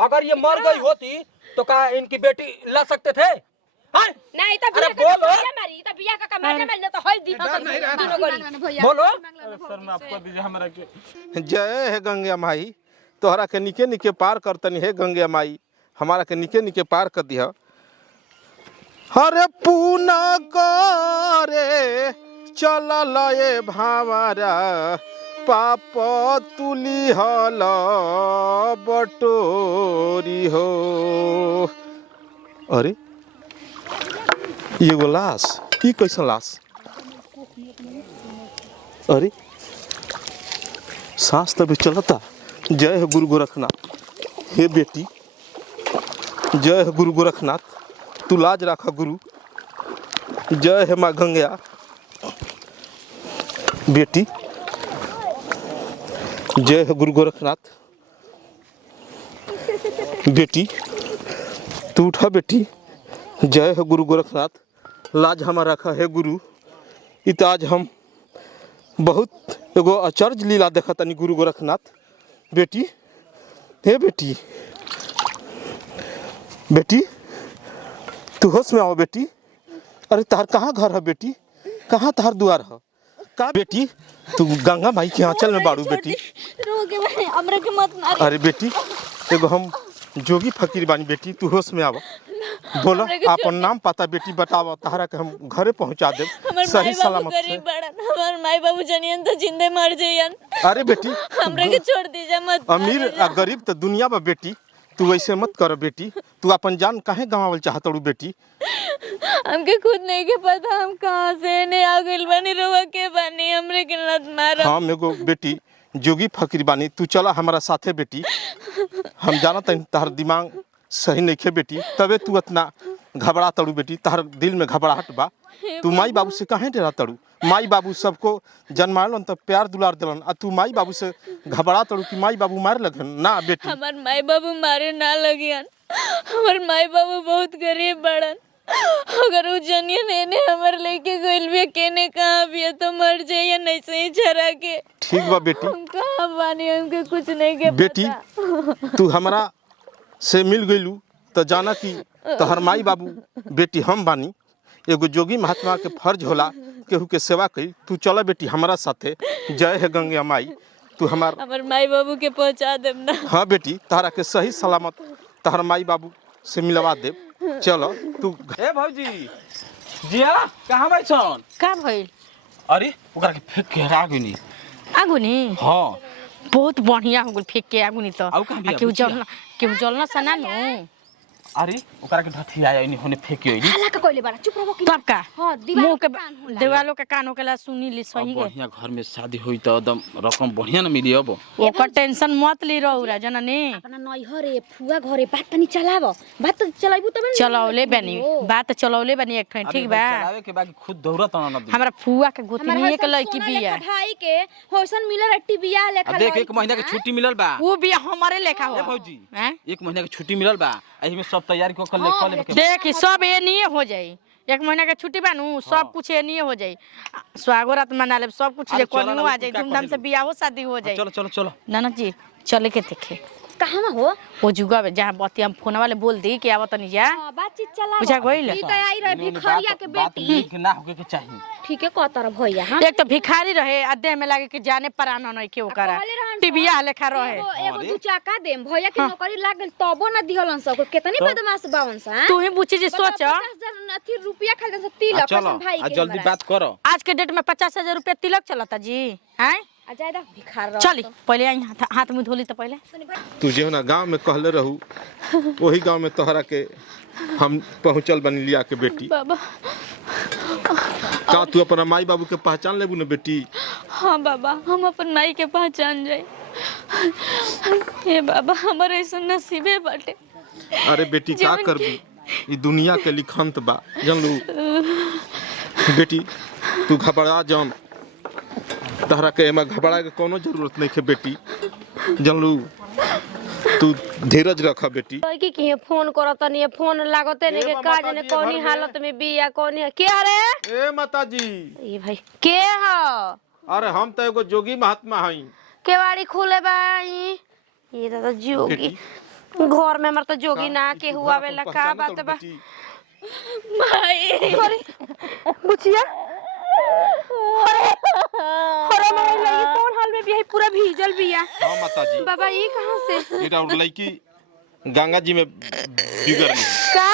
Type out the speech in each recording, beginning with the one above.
अगर ये मर गई होती तो क्या इनकी बेटी ला सकते थे? नहीं तो बिया का मारी तो बिया का मारने में तो होई दी दोनों गोली बोलो। सर माफ कर दीजिए हमरा के। जय है गंगा माई, तोहरा के निके निके पार करतनी है गंगा माई, हमारा के निके निके पार कर दिया। अरे पूना करे चल लए भावरा पाप तुली हल बटोरी हो। अरे ये गो लाश, ये कैसा लाश? अरे सांस तभी चलता। जय है गुरु गोरखनाथ। हे बेटी, जय है गुरु गोरखनाथ, तू लाज रखा गुरु। जय है माँ गंगा। बेटी, जय है गुरु गोरखनाथ। बेटी तू उठा बेटी। जय है गुरु गोरखनाथ, लाज हमारा रखा है गुरु। इत आज हम बहुत एगो आश्चर्य लीला देखा तनी गुरु गोरखनाथ। बेटी, हे बेटी, बेटी तू होश में आओ बेटी। अरे तार कहाँ घर है बेटी? कहाँ तार द्वार है? का बेटी तू गंगा माई के आंचल में बाड़ू बेटी? हमरा के मत मारी। अरे बेटी एगो हम जोगी फकीर बानी बेटी, तू होश में आवा। बोलो अपन नाम पता बेटी बतावा, तहरा के हम घरे पहुंचा दे सही सलामत से। हमार माई बाबू जनियन तो जिंदे मर जाइयन। अरे बेटी हमरा के छोड़ दीजिए मत। अमीर आ गरीब तो दुनिया में बेटी, तू ऐसे मत कर बेटी। तू अपन जान काहे गंवावल चाहत रू बेटी? हमके खुद नहीं के पता हम कहां से ने आ गइल बानी रोवा के बानी। हमरे के मत मारो। हम एगो बेटी जोगी फकीर बानी, तू चला हमारा साथे बेटी। हम जानत हन तहर दिमाग सही नहीं खे बेटी, तबे तू इतना घबरा तड़ू बेटी। तहर दिल में घबराहट बा। तू माई बाबू से काहे डरा तड़ू? माई बाबू सबको जन्मालन तो प्यार दुलार दिलन, आ तू माई बाबू से घबरा तड़ू कि माई बाबू मार लगन ना बेटी। हमार माई बाबू मारे ना लगियन। हमार माई बाबू बहुत गरीब बड़न। अगर वो जनियन एने हमर लेके गइल भी केने कहां भी तो मर जाइए नहीं सही झरा के। ठीक बा बेटी। हम कहां बानी हमके कुछ नहीं के बेटी पता। तू हमरा से मिल गइलू तो जाना कि तोहर माई बाबू बेटी हम बानी। एगो जोगी महात्मा के फर्ज होला केहू के सेवा करी। तू चला बेटी हमारा साथे। जय है गंगा माई, तू हमार माई बाबू के पहुंचा देब ना। हाँ बेटी, तहरा के सही सलामत तहर माई बाबू से मिलवा देब। चलो तू। ए भौजी जिया कहाँ बैठन? का भइल? अरे ओकरा के फेंक के हरा गइनी। आगुनी हाँ बहुत बढ़िया हो गेल फेंक के आगुनी तो। आउ कहाँ बिया? केहू जलना सना नु। अरे ओकरा के ढठी आया इनी होने फेंके इनी। हाला का कोइले बारा चुप रहो। तब का हां मुंह के दीवालों के कानों के ला सुनी ली सही के। बढ़िया घर में शादी होई तो एकदम रकम बढ़िया न मिली। अब ओकर टेंशन मत ली रहुरा जननी। अपना नैहरे फुआ घरे बात तनी चलाव। बात तो चलाइबू तबे चलौले बनी बात चलौले बनी एक ठन ठीक बा। चलावे के बाकी खुद दौड़त ना दी। हमरा फुआ के गोतनी के लड़की बिया। पढ़ाई के होसन मिलर अट्टी बिया लेखा। देख एक महीना के छुट्टी मिलल बा। वो बिया हमारे लेखा हो। ए भौजी हैं एक महीना के छुट्टी मिलल बा। एही में सब तैयारी को कर ले के। देख सब ए नहीं हो जाई। एक महीना के छुट्टी बानू सब कुछ ए नहीं हो जाई। स्वागत मना ले सब कुछ ले कोनू आ जाई। धूमधाम से बियाह हो शादी हो जाई। चलो चलो चलो ननद जी चले के देखे कहां हो वो जुगा जहां बती हम फोन वाले बोल दी कि आवत नहीं जा। हां बातचीत चलाव। बुझा गइल। ई त आई रहे भिखारिया के बेटी। के ना होके के चाहिए। ठीक है कहतर भैया। हां एक तो भिखारी रहे अधे में लागे कि जाने परान नहीं के ओकरा टिबिया लेखा रहे। एगो दू चाका देम भैया के नौकरी लाग गेल तबो न दिहलन सब। कितनी बदमाश बावन सा। तू ही बुची जी सोच। 50,000 अथी रुपया खाली से तिलक चलो भाई के। जल्दी बात करो। आज के डेट में 50,000 रुपया तिलक चलता जी हैं। आ जाए दा भिखार रह। चली पहले आई हाथ मुंह धोली तो पहले। तू जो ना गांव में कहले रहू वही गांव में तोहरा के हम पहुंचल बनी लिया के बेटी। बाबा का तू अपना माई बाबू के पहचान लेबू ना बेटी? हाँ बाबा हम अपन माई के पहचान जाए। हे बाबा हमारे ऐसा नसीबे बाटे। अरे बेटी का करबू, ई दुनिया के लिखंत बा जानलू। बेटी तू घबरा जम, तहरा के एमा घबरा के कोनो जरूरत नहीं है बेटी जानलू। तू धीरज रखा बेटी। लड़की की फोन करत नहीं फोन लागते नहीं के का जाने कौनी हालत में बिया कौनी के रे। ए माता जी ए भाई के ह? अरे हम तो एगो जोगी महात्मा हई। केवाड़ी खुले बाई। ये दादा जोगी घर में हमार तो जोगी ना के हुआ वेला का बात बा माई बुचिया अरे माई लगी कौन हाल में भी है पूरा भीजल बिया हां माता जी बाबा ये कहां से इरा और लड़की गंगा जी में बिगड़ गई का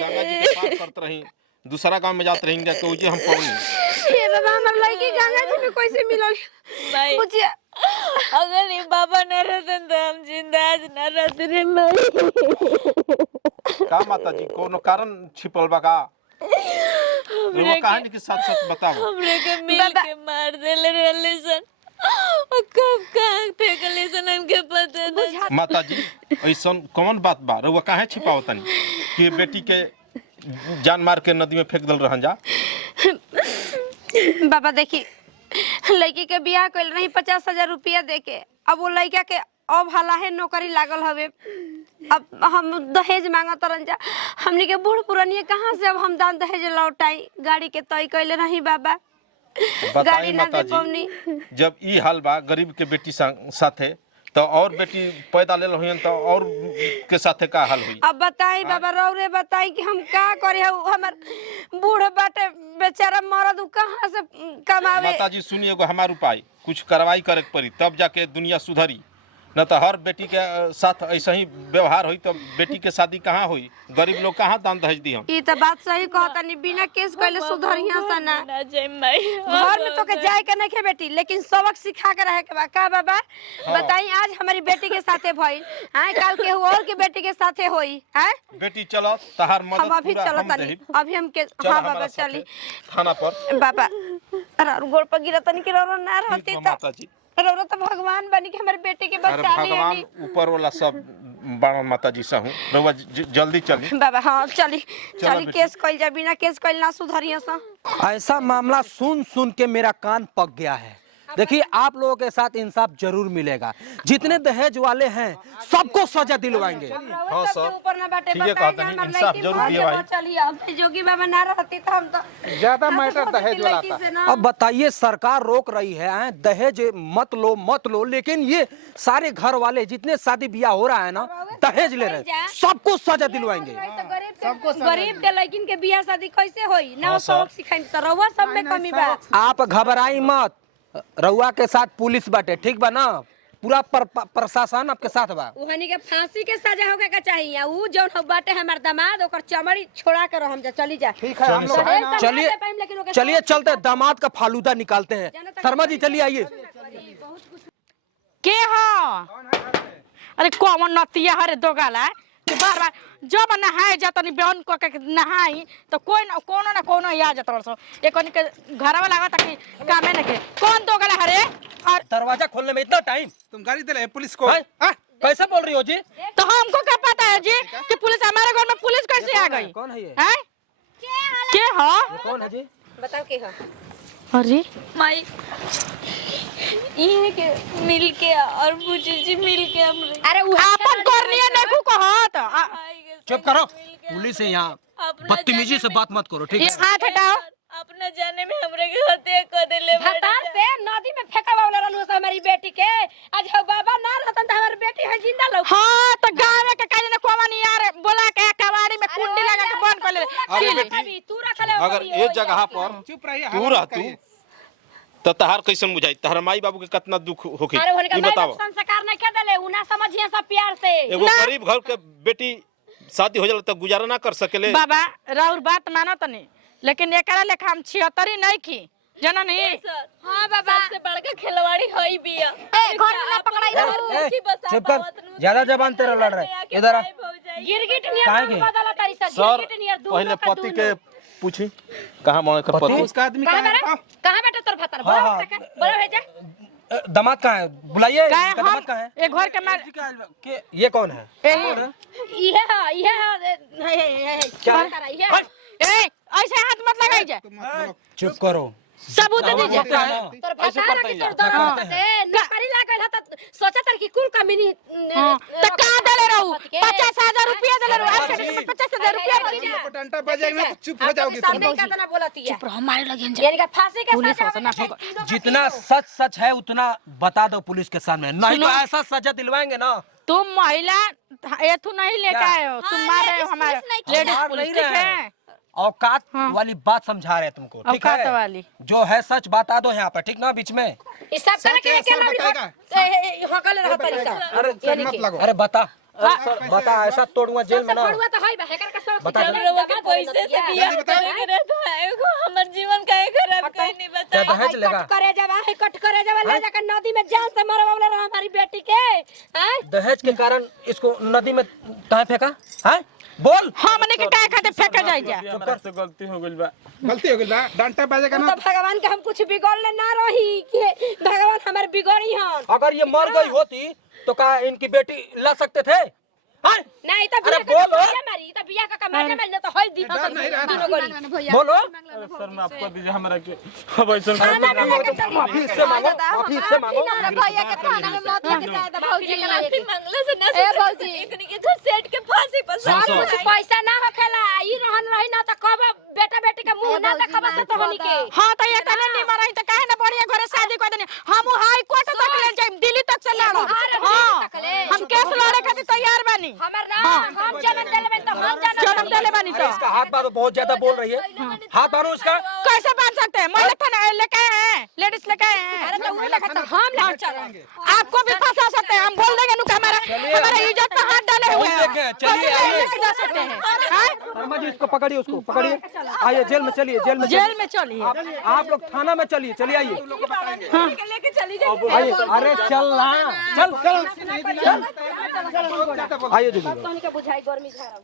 गंगा जी के पार करत रही दूसरा गांव में जात रहेंगे तो जे हम पाऊंगी ये बाबा हमार लड़की गंगा जी में कैसे मिलल माई बुचिया अगर ये बाबा न रहते तो हम जिंदा आज न रहते रे माई का माता जी कोनो कारण छिपल बा का वो कहानी के साथ साथ बताओ हमरे के मिल के मार देले रहले सन और कब कहाँ फेंकले सन हमके पता नहीं माता जी ऐसन कौन बात बा रउआ काहे छिपाओ तनी कि बेटी के जान मार के नदी में फेंक दल रहन जा बाबा देखी लड़की के बियाह कइल रही 50,000 रुपया दे के अब वो लड़का के अब हलाहे नौकरी लागल हवे अब हम दहेज मांगत रहन जा हमनी के बूढ़ पुरानी कहाँ से अब हम दान दहेज लौटाई गाड़ी के तय कइले रही बाबा बताई माता जी जब ई हाल बा गरीब के बेटी साथे तो और बेटी पैदा ले होयन तो और के साथे का हाल हुई अब बताई बाबा रौरे बताई कि हम का करे हमर बूढ़ बाटे बेचारा मरद उ कहाँ से कमावे माता जी सुनिए एगो हमार उपाय कुछ कार्रवाई करे के पड़ी तब जाके दुनिया सुधरी न तो हर बेटी के साथ ऐसा ही व्यवहार हुई तो बेटी के शादी कहाँ हुई गरीब लोग कहाँ दान दहेज दी हम ई तो बात सही कहता नहीं बिना केस कइले सुधरिया सना ना जाए माई घर में तो के जाए के नहीं खे बेटी लेकिन सबक सिखा के रहे के बा का बाबा बताई आज हमारी बेटी के साथे भइल हां कल के और के बेटी के साथे होई हैं बेटी चलो तहार मदद हम अभी पूरा चलो हम तनी देही अभी हम के चल हां हमारा बाबा साथे चली खाना पर बाबा अरे गोड़ पर गिरा तनी के रो ना रहती ठीक तो बा माता जी रो तो भगवान बनी के हमारे बेटी के अरे बचा भगवान ली ऊपर वाला सब बाण माता जी से हूँ रउआ जल्दी चली बाबा हाँ चली चली बेटी। केस कइल जा बिना केस कइल ना सुधरिया सा ऐसा मामला सुन सुन के मेरा कान पक गया है। देखिए आप लोगों के साथ इंसाफ जरूर मिलेगा। जितने दहेज वाले हैं सबको सजा दिलवाएंगे। हाँ सर ऊपर ना बाटे ठीक है बताई कहता जा, नहीं हमार इंसाफ लड़की जरूर बहुत दिए भाई जगह चली अब जोगी बाबा ना रहती तो हम तो ज्यादा मैटर दहेज वाला था। अब बताइए सरकार रोक रही है दहेज मत लो लेकिन ये सारे घर वाले जितने शादी ब्याह हो रहा है ना दहेज ले रहे हैं सबको सजा दिलवाएंगे। गरीब के लड़किन के बियाह शादी कैसे होई ना सबक सिखाई तो रउआ सब में कमी बा आप घबराई मत रउआ के साथ पुलिस बाटे ठीक बा ना पूरा प्रशासन आपके साथ बा ओहनी के फांसी के सजा होके का चाहिए ऊ जौन हो बाटे हमर दामाद ओकर चमड़ी छोड़ा के हम जा चली जा ठीक है हम लोग चलिए चलते दामाद का फालूदा निकालते हैं। शर्मा जी चलिए आइए। के हो अरे कौन नतिया हरे दोगाला कि बार बार जब नहाए जा तनी बेहन को के नहाई तो कोई न कोनो ना कोनो आ जात बरसो एकनी के घरवा लागत कि कामे न के कौन दोगाला हरे और दरवाजा खोलने में इतना टाइम तुम गाड़ी दे रहे पुलिस को कैसे बोल रही हो जी? तो हमको क्या पता है जी कि पुलिस हमारे घर में पुलिस कैसे आ गई कौन है ये? हैं के हो ये कौन है जी? बताओ के हो अरे माई ये के मिल के और बुची जी मिल के हमरे अरे ऊ आपन करनिया देखू कहत चुप करो पुलिस है यहाँ बदतमीजी से बात मत करो ठीक ये है? हाथ हटाओ अपना जाने में हमरे के हत्या कर देले हतार से नदी में फेंका वाला रहलू से हमारी बेटी के आज हो बाबा ना रहतन त हमारी बेटी है जिंदा लौ हाँ तो गाँव के काजे ने कोवन यार बोला के कबाड़ी में कुंडी लगा के बंद कर ले अरे बेटी तू रख ले अगर ये जगह पर चुप रहिए तू रह तू तो तहार कैसन बुझाई तहर माई बाबू के कितना दुख होके अरे होने का ई मैं बताओ संस्कार नहीं के देले उ ना समझिए सब प्यार से एगो गरीब घर के बेटी शादी हो जाला तो गुजारा ना कर सकेले बाबा राउर बात मानो तनी लेकिन एकरा लेखा हम 76 नहीं की जननी हां बाबा सबसे बड़का खिलवाड़ी हई बिया ए घर में ना पकड़ाई रहू चुप कर ज्यादा जबान तेरा लड़ रहे इधर आ गिरगिट नियर काहे दूध के? बदला तारी से सर गिरगिट नियर दूध पहले पति के पूछी कहां मोए कर पति उसका आदमी कहां कहाँ बेटा है? कहां बेटा तोर भतर हाँ, बड़ा हाँ। तक बड़ा भेजा दामाद कहाँ है बुलाइए का इसका हम दामाद कहाँ है? एक घर के मार ये कौन है? यही इहे क्या करा इहे ए ऐसे हाथ मत लगाई जा तुम मत बोलो। चुप करो सबूत दीजिए तोर भतार के तोर दरद से नौकरी लागल ह त सोचा तर की कुल कमीनी तो कहां देले रहू 50,000 रुपया देले रहू आज के 50,000 50,000 रुपया लोग को डंडा बजेगा ना तो चुप हो जाओगी तुम। सामने का तना बोलती है हमारे लगे यानी कि फांसी के पुलिस सजा होता ना होवे के तीनों के जितना सच सच है उतना बता दो पुलिस के सामने, नहीं तो ऐसा सजा दिलवाएंगे ना। तुम महिला एथु नहीं लेके आए हो, तुम मार रहे हो हमारे लेडीज मार पुलिस, नहीं ठीक रहे है? हैं। औकात वाली बात समझा रहे हैं तुमको, ठीक औकात है? वाली। जो है सच बता दो यहाँ पर, ठीक ना, बीच में। ये सब तरह के सर बताएगा। हकल रहता है सर मत लगो। अरे बता बता, ऐसा तोड़ूंगा जेल में ना। पड़ुआ तो है हेकर का सब बता दो। रउआ के पैसे से बियाह करे के रहता है एगो हमर जीवन काहे खराब कहीं नहीं क्या बता। दहेज लेगा? कट करे जावा है कट करे जावा ले जाकर नदी में जान से मरवावले रहा हमारी बेटी के हैं दहेज के कारण इसको नदी में कहाँ फेंका है? बोल। हमने के काहे खाते फेंके जाई जा? हमरा से गलती हो गइल बा। गलती हो गई ना, डंडा बजेगा ना तो भगवान के हम कुछ बिगड़ले ना रही कि भगवान हमारे बिगड़ी हन अगर ये मर गई होती तो क्या इनकी बेटी ला सकते थे? हैं? नहीं तो अरे बिया का बोलो। मारी तो बिया का मारने में तो होई दी डर नहीं रहा। तीनों गोली बोलो। अरे सर माफ कर दीजिए हमरा के। अब ऐसा खाना में लेके चल माफी से मांगो, माफी से मांगो। भैया के खाना में मत लेके जाए तो भौजी के माफी मांगला से ना ए भौजी एकनी के घर सेट के फांसी पर सब कुछ पैसा ना होखेला ई रहन रही ना तो कब बेटा बेटी का मुंह ना देखबा से तो हमनी के हां तो ये तने नहीं मरई तो काहे ना बढ़िया घरे शादी कर देनी। हम हाई कोर्ट तक ले जाई, दिल्ली तक से लड़ो। हां हम केस लड़े खातिर तैयार बानी। हमर ना हम जन्म देले तो हम जन्म देले बानी तो इसका हाथ मारो, बहुत ज्यादा बोल रही है। हाथ मारो इसका। कैसे बांध सकते हैं? मैं लेके लेके आए हैं, लेडीज लेके आए हैं। अरे तो वो लेखा तो हम लेके चलेंगे आपको भी फंसा सकते हैं, हम बोल देंगे नु कि हमारा इज्जत पे हाथ डाले हुए हैं। देखें, चलिए, कैसे आइए। लेके जा सकते हैं? हैं? शर्मा जी इसको पकड़िए, उसको पकड़िए। आइए जेल में चलिए, जेल में जेल में चलिए। आप लोग थाना में चलिए, चलिए आइए। लेके चली जाए आइए, अरे चल ना, चल चल आइए जल्दी। बुझाई गर्मी झाड़ा